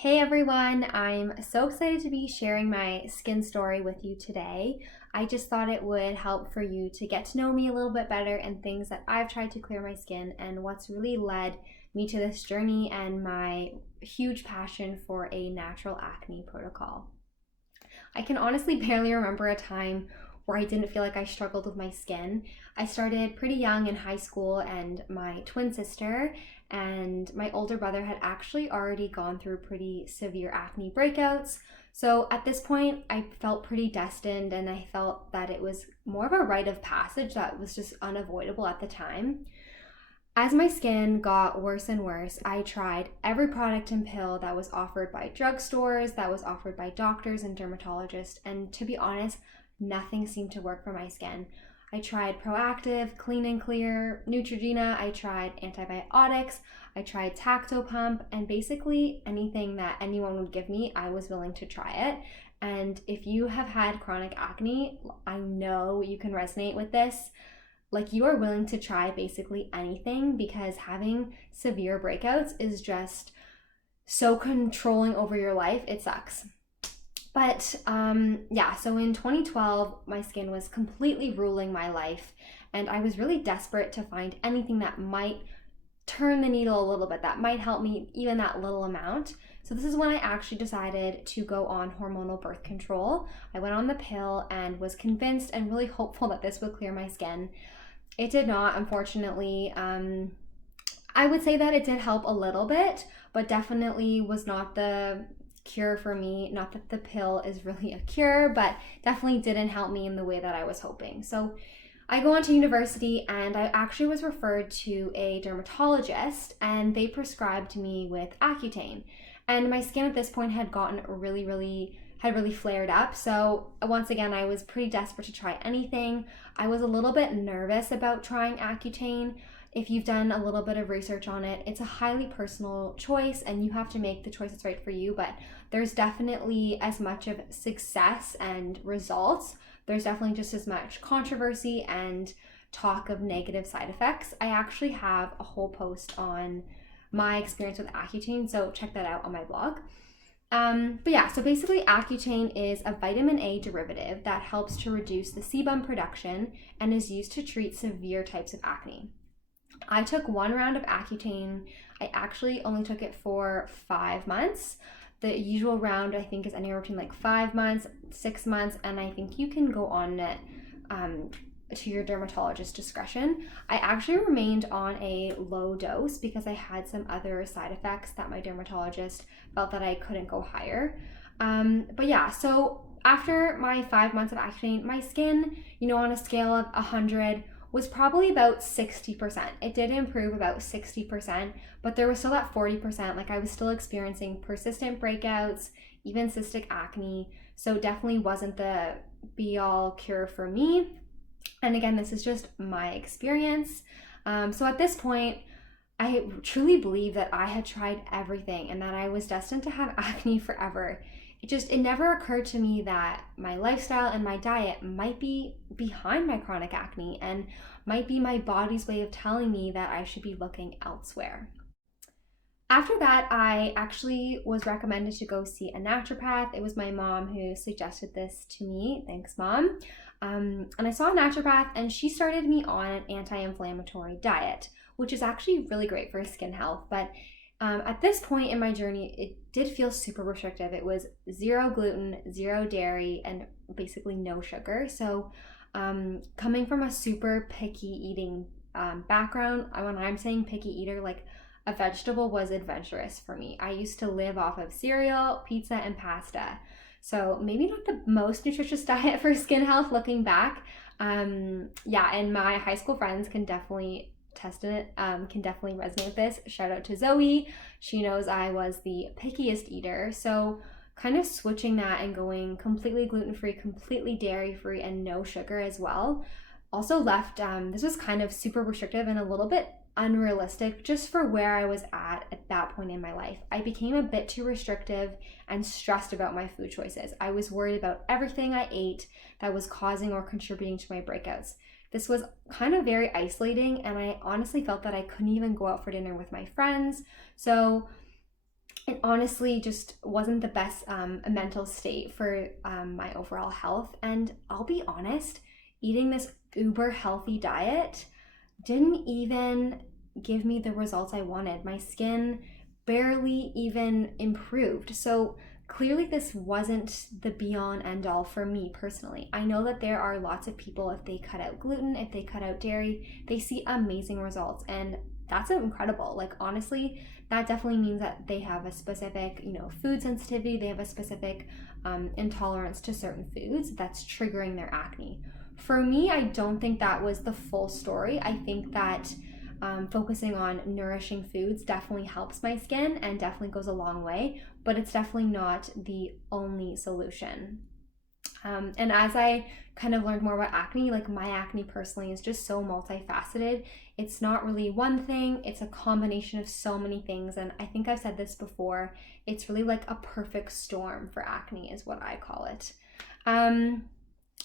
Hey everyone, I'm so excited to be sharing my skin story with you today. I just thought it would help for you to get to know me a little bit better and things that I've tried to clear my skin and what's really led me to this journey and my huge passion for a natural acne protocol. I can honestly barely remember a time where I didn't feel like I struggled with my skin. I started pretty young in high school, and my twin sister and my older brother had actually already gone through pretty severe acne breakouts. So at this point, I felt pretty destined, and I felt that it was more of a rite of passage that was just unavoidable at the time. As my skin got worse and worse, I tried every product and pill that was offered by drugstores, that was offered by doctors and dermatologists, and to be honest, nothing seemed to work for my skin. I tried ProActiv, Clean and Clear, Neutrogena, I tried antibiotics, I tried Tacto Pump, and basically anything that anyone would give me, I was willing to try it. And if you have had chronic acne, I know you can resonate with this. Like, you are willing to try basically anything because having severe breakouts is just so controlling over your life. It sucks. But yeah, so in 2012, my skin was completely ruling my life, and I was really desperate to find anything that might turn the needle a little bit, that might help me even that little amount. So this is when I actually decided to go on hormonal birth control. I went on the pill and was convinced and really hopeful that this would clear my skin. It did not, unfortunately. I would say that it did help a little bit, but definitely was not the cure for me. Not that the pill is really a cure, but definitely didn't help me in the way that I was hoping. So I go on to university, and I actually was referred to a dermatologist, and they prescribed me with Accutane. And my skin at this point had gotten really flared up. So once again, I was pretty desperate to try anything. I was a little bit nervous about trying Accutane. If you've done a little bit of research on it, it's a highly personal choice and you have to make the choice that's right for you, but there's definitely as much of success and results. There's definitely just as much controversy and talk of negative side effects. I actually have a whole post on my experience with Accutane, so check that out on my blog. But yeah, so basically Accutane is a vitamin A derivative that helps to reduce the sebum production and is used to treat severe types of acne. I took one round of Accutane. I actually only took it for 5 months. The usual round I think is anywhere between like 5 months, 6 months, and I think you can go on it to your dermatologist's discretion. I actually remained on a low dose because I had some other side effects that my dermatologist felt that I couldn't go higher. But yeah, so after my 5 months of Accutane, my skin, on a scale of 100, was probably about 60%. It did improve about 60%, but there was still that 40%. Like, I was still experiencing persistent breakouts, even cystic acne. So definitely wasn't the be-all cure for me. And again, this is just my experience. So at this point, I truly believe that I had tried everything and that I was destined to have acne forever. It never occurred to me that my lifestyle and my diet might be behind my chronic acne and might be my body's way of telling me that I should be looking elsewhere. After that, I actually was recommended to go see a naturopath. It was my mom who suggested this to me. Thanks, Mom. And I saw a naturopath, and she started me on an anti-inflammatory diet, which is actually really great for skin health. But at this point in my journey, it did feel super restrictive. It was 0 gluten, 0 dairy, and basically no sugar. So coming from a super picky eating background, when I'm saying picky eater, like, a vegetable was adventurous for me. I used to live off of cereal, pizza, and pasta. So maybe not the most nutritious diet for skin health looking back. Yeah, and my high school friends can definitely can definitely resonate with this. Shout out to Zoe. She knows I was the pickiest eater. So kind of switching that and going completely gluten-free, completely dairy-free, and no sugar as well. Also left, this was kind of super restrictive and a little bit unrealistic just for where I was at that point in my life. I became a bit too restrictive and stressed about my food choices. I was worried about everything I ate that was causing or contributing to my breakouts. This was kind of very isolating, and I honestly felt that I couldn't even go out for dinner with my friends. So it honestly just wasn't the best mental state for my overall health. And I'll be honest, eating this uber healthy diet didn't even give me the results I wanted. My skin barely even improved. So clearly this wasn't the be all and end all for me personally. I know that there are lots of people, if they cut out gluten, if they cut out dairy, they see amazing results, and that's incredible. Like, honestly, that definitely means that they have a specific, food sensitivity. They have a specific intolerance to certain foods that's triggering their acne. For me, I don't think that was the full story. I think that focusing on nourishing foods definitely helps my skin and definitely goes a long way, but it's definitely not the only solution. And as I kind of learned more about acne, like, my acne personally is just so multifaceted. It's not really one thing, it's a combination of so many things. And I think I've said this before, it's really like a perfect storm for acne is what I call it.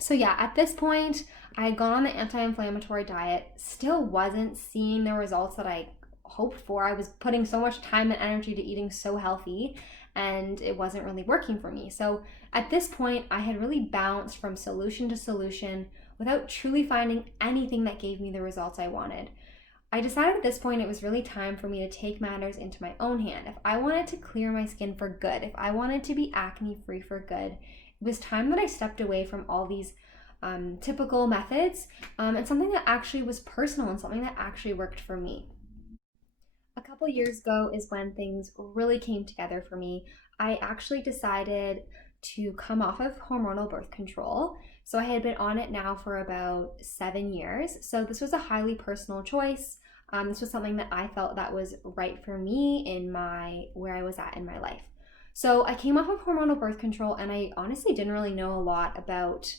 So yeah, at this point, I had gone on the anti-inflammatory diet, still wasn't seeing the results that I hoped for. I was putting so much time and energy to eating so healthy, and it wasn't really working for me. So at this point, I had really bounced from solution to solution without truly finding anything that gave me the results I wanted. I decided at this point it was really time for me to take matters into my own hand. If I wanted to clear my skin for good, if I wanted to be acne free for good, it was time that I stepped away from all these typical methods and something that actually was personal and something that actually worked for me. A couple years ago is when things really came together for me. I actually decided to come off of hormonal birth control. So I had been on it now for about 7 years. So this was a highly personal choice. This was something that I felt that was right for me in where I was at in my life. So I came off of hormonal birth control, and I honestly didn't really know a lot about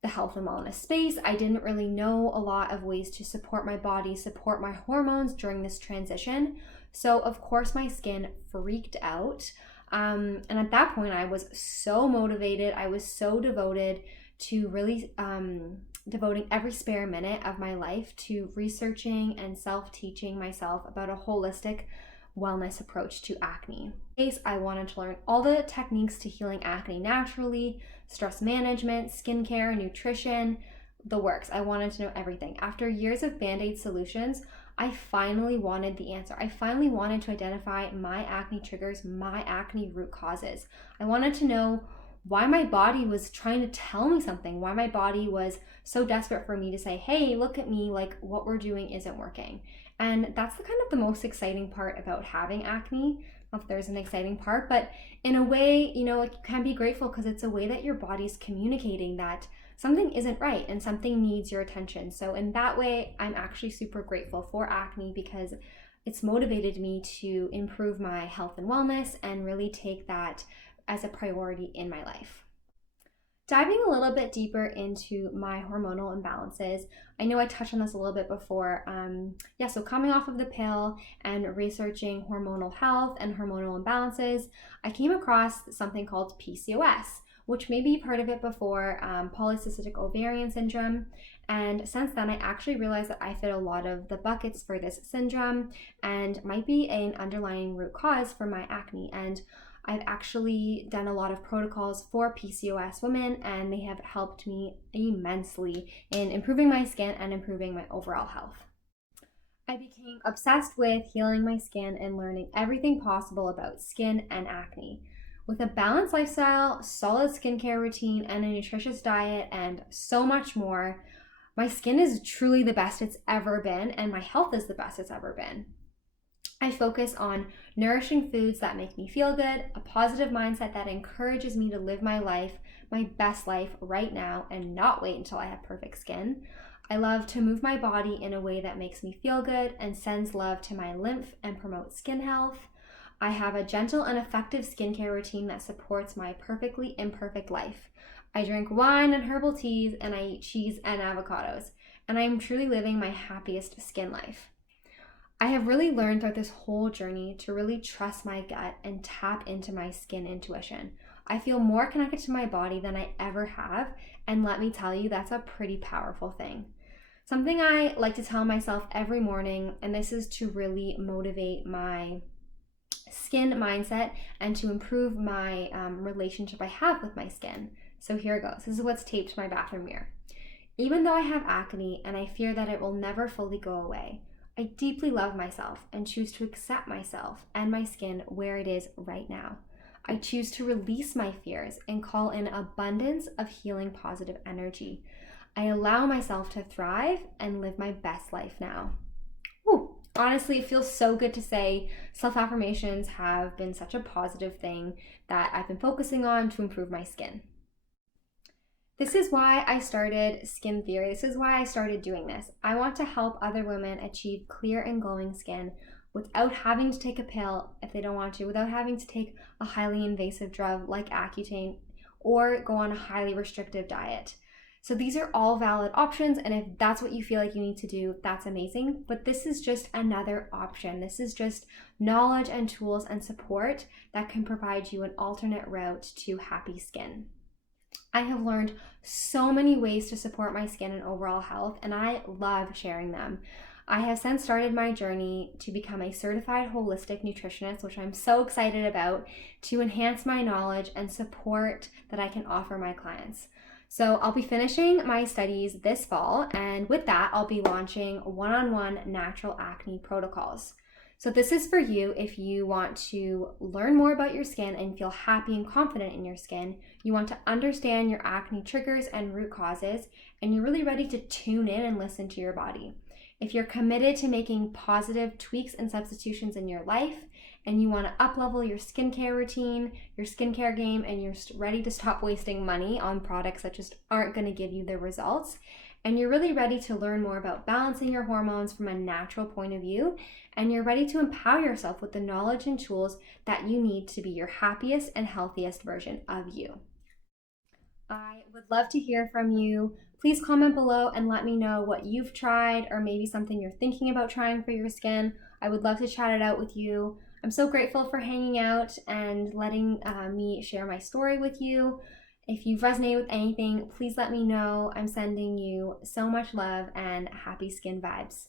the health and wellness space. I didn't really know a lot of ways to support my body, support my hormones during this transition. So of course my skin freaked out. And at that point I was so motivated. I was so devoted to really devoting every spare minute of my life to researching and self-teaching myself about a holistic wellness approach to acne. I wanted to learn all the techniques to healing acne naturally, stress management, skincare, nutrition, the works. I wanted to know everything. After years of band-aid solutions, I finally wanted the answer. I finally wanted to identify my acne triggers, my acne root causes. I wanted to know why my body was trying to tell me something, why my body was so desperate for me to say, hey, look at me, like, what we're doing isn't working. And that's the kind of the most exciting part about having acne. Not that there's an exciting part, but in a way, like, you can be grateful because it's a way that your body's communicating that something isn't right and something needs your attention. So in that way, I'm actually super grateful for acne because it's motivated me to improve my health and wellness and really take that as a priority in my life. Diving a little bit deeper into my hormonal imbalances, I know I touched on this a little bit before. So coming off of the pill and researching hormonal health and hormonal imbalances, I came across something called PCOS, which maybe you've heard of it before, polycystic ovarian syndrome. And since then, I actually realized that I fit a lot of the buckets for this syndrome and might be an underlying root cause for my acne. And I've actually done a lot of protocols for PCOS women, and they have helped me immensely in improving my skin and improving my overall health. I became obsessed with healing my skin and learning everything possible about skin and acne. With a balanced lifestyle, solid skincare routine, and a nutritious diet, and so much more, my skin is truly the best it's ever been, and my health is the best it's ever been. I focus on nourishing foods that make me feel good, a positive mindset that encourages me to live my life, my best life right now, and not wait until I have perfect skin. I love to move my body in a way that makes me feel good and sends love to my lymph and promotes skin health. I have a gentle and effective skincare routine that supports my perfectly imperfect life. I drink wine and herbal teas, and I eat cheese and avocados, and I am truly living my happiest skin life. I have really learned throughout this whole journey to really trust my gut and tap into my skin intuition. I feel more connected to my body than I ever have, and let me tell you, that's a pretty powerful thing. Something I like to tell myself every morning, and this is to really motivate my skin mindset and to improve my relationship I have with my skin. So here it goes. This is what's taped to my bathroom mirror. Even though I have acne and I fear that it will never fully go away, I deeply love myself and choose to accept myself and my skin where it is right now. I choose to release my fears and call in abundance of healing positive energy. I allow myself to thrive and live my best life now. Whew. Honestly, it feels so good to say. Self-affirmations have been such a positive thing that I've been focusing on to improve my skin. This is why I started Skin Theory. This is why I started doing this. I want to help other women achieve clear and glowing skin without having to take a pill if they don't want to, without having to take a highly invasive drug like Accutane or go on a highly restrictive diet. So these are all valid options, and if that's what you feel like you need to do, that's amazing. But this is just another option. This is just knowledge and tools and support that can provide you an alternate route to happy skin. I have learned so many ways to support my skin and overall health, and I love sharing them. I have since started my journey to become a certified holistic nutritionist, which I'm so excited about, to enhance my knowledge and support that I can offer my clients. So I'll be finishing my studies this fall, and with that, I'll be launching one-on-one natural acne protocols. So this is for you if you want to learn more about your skin and feel happy and confident in your skin. You want to understand your acne triggers and root causes, and you're really ready to tune in and listen to your body. If you're committed to making positive tweaks and substitutions in your life, and you want to up-level your skincare routine, your skincare game, and you're ready to stop wasting money on products that just aren't going to give you the results, and you're really ready to learn more about balancing your hormones from a natural point of view, and you're ready to empower yourself with the knowledge and tools that you need to be your happiest and healthiest version of you. I would love to hear from you. Please comment below and let me know what you've tried or maybe something you're thinking about trying for your skin. I would love to chat it out with you. I'm so grateful for hanging out and letting me share my story with you. If you've resonated with anything, please let me know. I'm sending you so much love and happy skin vibes.